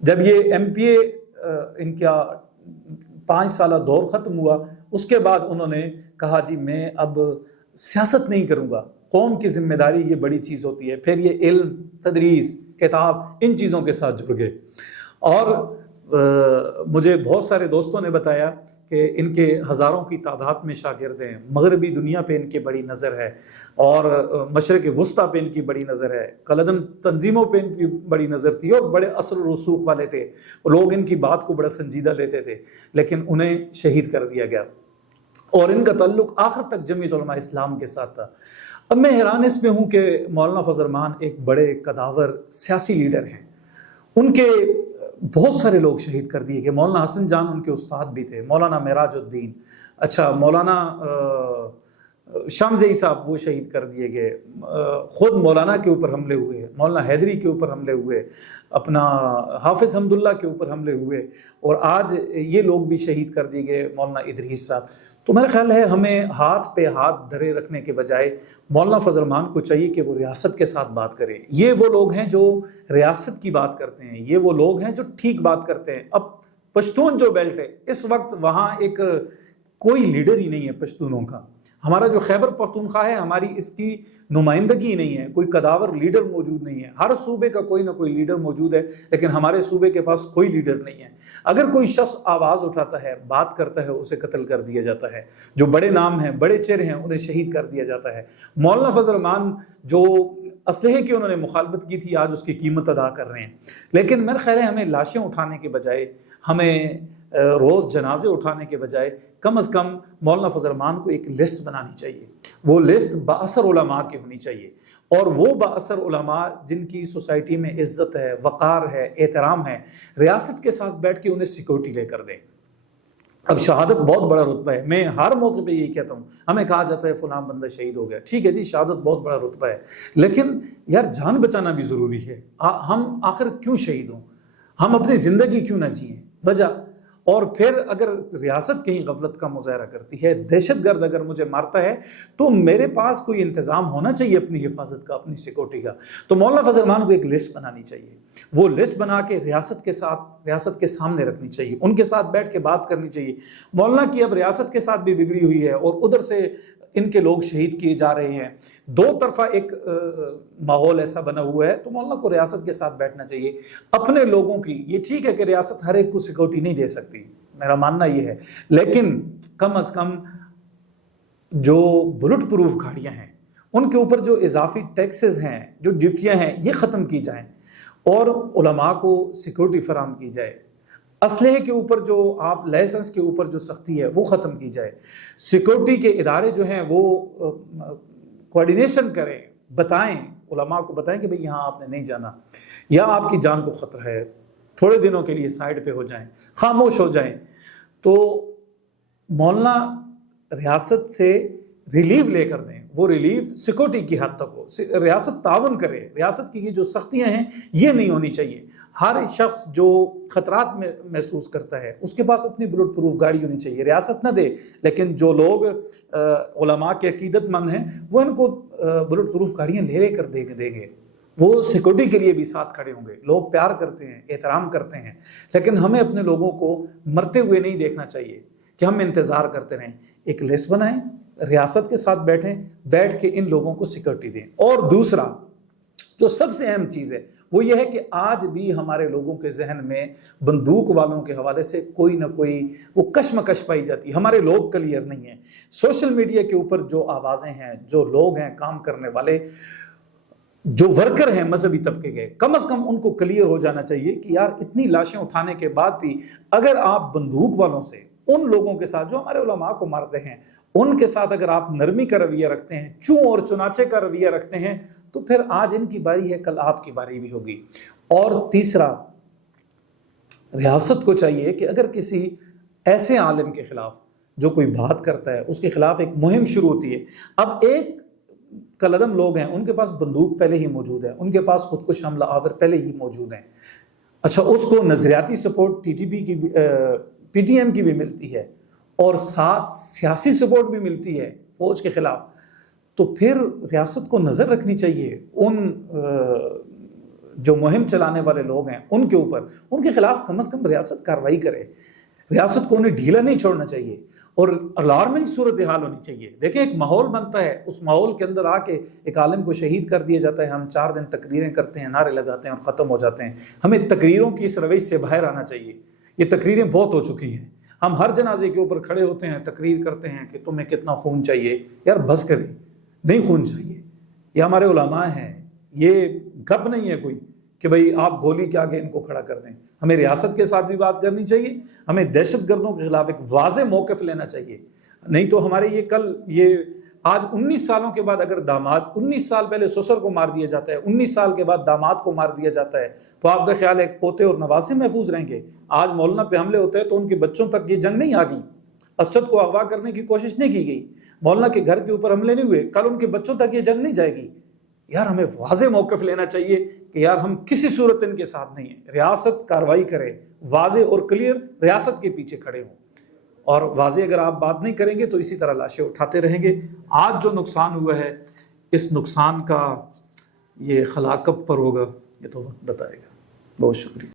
جب یہ MPA ان کا 5 سالہ دور ختم ہوا، اس کے بعد انہوں نے کہا جی میں اب سیاست نہیں کروں گا، قوم کی ذمہ داری یہ بڑی چیز ہوتی ہے۔ پھر یہ علم، تدریس، کتاب، ان چیزوں کے ساتھ جڑ گئے۔ اور مجھے بہت سارے دوستوں نے بتایا کہ ان کے ہزاروں کی تعداد میں شاگرد ہیں، مغربی دنیا پہ ان کی بڑی نظر ہے، اور مشرق وسطیٰ پہ ان کی بڑی نظر ہے، کالعدم تنظیموں پہ ان کی بڑی نظر تھی، اور بڑے اثر و رسوخ والے تھے، لوگ ان کی بات کو بڑا سنجیدہ لیتے تھے، لیکن انہیں شہید کر دیا گیا، اور ان کا تعلق آخر تک جمعیت علماء اسلام کے ساتھ تھا۔ اب میں حیران اس میں ہوں کہ مولانا فضل الرحمان ایک بڑے قداور سیاسی لیڈر ہیں، ان کے بہت سارے لوگ شہید کر دیے گئے۔ مولانا حسن جان ان کے استاد بھی تھے، مولانا معراج الدین، اچھا مولانا شامزئی صاحب وہ شہید کر دیے گئے، خود مولانا کے اوپر حملے ہوئے، مولانا حیدری کے اوپر حملے ہوئے، اپنا حافظ حمداللہ کے اوپر حملے ہوئے، اور آج یہ لوگ بھی شہید کر دیے گئے، مولانا ادریس صاحب۔ تو میرا خیال ہے ہمیں ہاتھ پہ ہاتھ دھرے رکھنے کے بجائے مولانا فضل الرحمان کو چاہیے کہ وہ ریاست کے ساتھ بات کریں۔ یہ وہ لوگ ہیں جو ریاست کی بات کرتے ہیں، یہ وہ لوگ ہیں جو ٹھیک بات کرتے ہیں۔ اب پشتون جو بیلٹ ہے اس وقت وہاں ایک کوئی لیڈر ہی نہیں ہے پشتونوں کا۔ ہمارا جو خیبر پختونخوا ہے، ہماری اس کی نمائندگی نہیں ہے، کوئی قداور لیڈر موجود نہیں ہے۔ ہر صوبے کا کوئی نہ کوئی لیڈر موجود ہے، لیکن ہمارے صوبے کے پاس کوئی لیڈر نہیں ہے۔ اگر کوئی شخص آواز اٹھاتا ہے، بات کرتا ہے، اسے قتل کر دیا جاتا ہے۔ جو بڑے نام ہیں، بڑے چہرے ہیں، انہیں شہید کر دیا جاتا ہے۔ مولانا فضل الرحمان جو اسلحے کی انہوں نے مخالفت کی تھی، آج اس کی قیمت ادا کر رہے ہیں۔ لیکن میرا خیال ہے ہمیں لاشیں اٹھانے کے بجائے، ہمیں روز جنازے اٹھانے کے بجائے کم از کم مولانا فضل الرحمان کو ایک لسٹ بنانی چاہیے۔ وہ لسٹ بااثر علماء کی ہونی چاہیے، اور وہ بااثر علماء جن کی سوسائٹی میں عزت ہے، وقار ہے، احترام ہے، ریاست کے ساتھ بیٹھ کے انہیں سیکورٹی لے کر دیں۔ اب شہادت بہت بڑا رتبہ ہے، میں ہر موقع پہ یہی کہتا ہوں۔ ہمیں کہا جاتا ہے فلاں بندہ شہید ہو گیا، ٹھیک ہے جی، شہادت بہت بڑا رتبہ ہے، لیکن یار جان بچانا بھی ضروری ہے۔ ہم آخر کیوں شہید ہوں؟ ہم اپنی زندگی کیوں نہ جئیں؟ وجہ۔ اور پھر اگر ریاست کہیں غفلت کا مظاہرہ کرتی ہے، دہشت گرد اگر مجھے مارتا ہے، تو میرے پاس کوئی انتظام ہونا چاہیے اپنی حفاظت کا، اپنی سیکورٹی کا۔ تو مولانا فضل الرحمان کو ایک لسٹ بنانی چاہیے، وہ لسٹ بنا کے ریاست کے ساتھ، ریاست کے سامنے رکھنی چاہیے، ان کے ساتھ بیٹھ کے بات کرنی چاہیے۔ مولانا کی اب ریاست کے ساتھ بھی بگڑی ہوئی ہے، اور ادھر سے ان کے لوگ شہید کیے جا رہے ہیں، دو طرفہ ایک ماحول ایسا بنا ہوا ہے۔ تو مولانا کو ریاست کے ساتھ بیٹھنا چاہیے، اپنے لوگوں کی۔ یہ ٹھیک ہے کہ ریاست ہر ایک کو سیکورٹی نہیں دے سکتی، میرا ماننا یہ ہے، لیکن کم از کم جو بلٹ پروف گاڑیاں ہیں ان کے اوپر جو اضافی ٹیکسز ہیں، جو ڈیوٹیاں ہیں، یہ ختم کی جائیں، اور علماء کو سیکورٹی فراہم کی جائے۔ اسلحے کے اوپر جو آپ لائسنس کے اوپر جو سختی ہے وہ ختم کی جائے۔ سیکورٹی کے ادارے جو ہیں وہ کوارڈینیشن کریں، بتائیں علماء کو، بتائیں کہ بھئی یہاں آپ نے نہیں جانا، یا آپ کی جان کو خطرہ ہے، تھوڑے دنوں کے لیے سائڈ پہ ہو جائیں، خاموش ہو جائیں۔ تو مولانا ریاست سے ریلیف لے کر دیں، وہ ریلیف سیکورٹی کی حد تک ہو، ریاست تعاون کرے۔ ریاست کی یہ جو سختیاں ہیں یہ نہیں ہونی چاہیے۔ ہر شخص جو خطرات میں محسوس کرتا ہے اس کے پاس اپنی بلٹ پروف گاڑی ہونی چاہیے۔ ریاست نہ دے، لیکن جو لوگ علماء کے عقیدت مند ہیں وہ ان کو بلٹ پروف گاڑیاں لے کر دیں گے، وہ سیکورٹی کے لیے بھی ساتھ کھڑے ہوں گے۔ لوگ پیار کرتے ہیں، احترام کرتے ہیں، لیکن ہمیں اپنے لوگوں کو مرتے ہوئے نہیں دیکھنا چاہیے کہ ہم انتظار کرتے رہیں۔ ایک لسٹ بنائیں، ریاست کے ساتھ بیٹھیں، بیٹھ کے ان لوگوں کو سیکورٹی دیں۔ اور دوسرا جو سب سے اہم چیز ہے وہ یہ ہے کہ آج بھی ہمارے لوگوں کے ذہن میں بندوق والوں کے حوالے سے کوئی نہ کوئی وہ کشمکش پائی جاتی ہے۔ ہمارے لوگ کلیئر نہیں ہیں۔ سوشل میڈیا کے اوپر جو آوازیں ہیں، جو لوگ ہیں کام کرنے والے، جو ورکر ہیں مذہبی طبقے کے، کم از کم ان کو کلیئر ہو جانا چاہیے کہ یار اتنی لاشیں اٹھانے کے بعد بھی اگر آپ بندوق والوں سے، ان لوگوں کے ساتھ جو ہمارے علماء کو مارتے ہیں، ان کے ساتھ اگر آپ نرمی کا رویہ رکھتے ہیں، چوں اور چنانچے کا رویہ رکھتے ہیں، تو پھر آج ان کی باری ہے، کل آپ کی باری بھی ہوگی۔ اور تیسرا، ریاست کو چاہیے کہ اگر کسی ایسے عالم کے خلاف جو کوئی بات کرتا ہے، اس کے خلاف ایک مہم شروع ہوتی ہے۔ اب ایک کالعدم لوگ ہیں، ان کے پاس بندوق پہلے ہی موجود ہے، ان کے پاس خودکش حملہ آور پہلے ہی موجود ہیں۔ اچھا، اس کو نظریاتی سپورٹ ٹی ٹی پی کی، پی ٹی ایم کی بھی ملتی ہے، اور ساتھ سیاسی سپورٹ بھی ملتی ہے فوج کے خلاف۔ تو پھر ریاست کو نظر رکھنی چاہیے ان جو مہم چلانے والے لوگ ہیں ان کے اوپر، ان کے خلاف کم از کم ریاست کارروائی کرے. ریاست کو انہیں ڈھیلا نہیں چھوڑنا چاہیے اور الارمنگ صورتحال ہونی چاہیے. دیکھیں ایک ماحول بنتا ہے، اس ماحول کے اندر آ کے ایک عالم کو شہید کر دیا جاتا ہے، ہم 4 دن تقریریں کرتے ہیں، نعرے لگاتے ہیں اور ختم ہو جاتے ہیں. ہمیں تقریروں کی اس روش سے باہر آنا چاہیے. یہ تقریریں بہت ہو چکی ہیں. ہم ہر جنازے کے اوپر کھڑے ہوتے ہیں، تقریر کرتے ہیں کہ تمہیں کتنا خون چاہیے. یار بس کریں، نہیں خون چاہیے. یہ ہمارے علماء ہیں، یہ گپ نہیں ہے کوئی کہ بھئی آپ گولی کے آگے ان کو کھڑا کر دیں. ہمیں ریاست کے ساتھ بھی بات کرنی چاہیے، ہمیں دہشت گردوں کے خلاف ایک واضح موقف لینا چاہیے. نہیں تو ہمارے یہ آج 19 سالوں کے بعد اگر داماد 19 سال پہلے سسر کو مار دیا جاتا ہے، 19 سال کے بعد داماد کو مار دیا جاتا ہے، تو آپ کا خیال ہے پوتے اور نواسے محفوظ رہیں گے؟ آج مولانا پہ حملے ہوتے ہیں تو ان کے بچوں تک یہ جنگ نہیں آ گئی. اسد کو اغوا کرنے کی کوشش نہیں کی گئی، مولانا کے گھر کے اوپر حملے نہیں ہوئے، کل ان کے بچوں تک یہ جنگ نہیں جائے گی. یار ہمیں واضح موقف لینا چاہیے کہ یار ہم کسی صورت ان کے ساتھ نہیں ہیں. ریاست کارروائی کرے، واضح اور کلیئر ریاست کے پیچھے کھڑے ہوں. اور واضح اگر آپ بات نہیں کریں گے تو اسی طرح لاشیں اٹھاتے رہیں گے. آج جو نقصان ہوا ہے اس نقصان کا یہ خلا کب پر ہوگا یہ تو وقت بتائے گا. بہت شکریہ.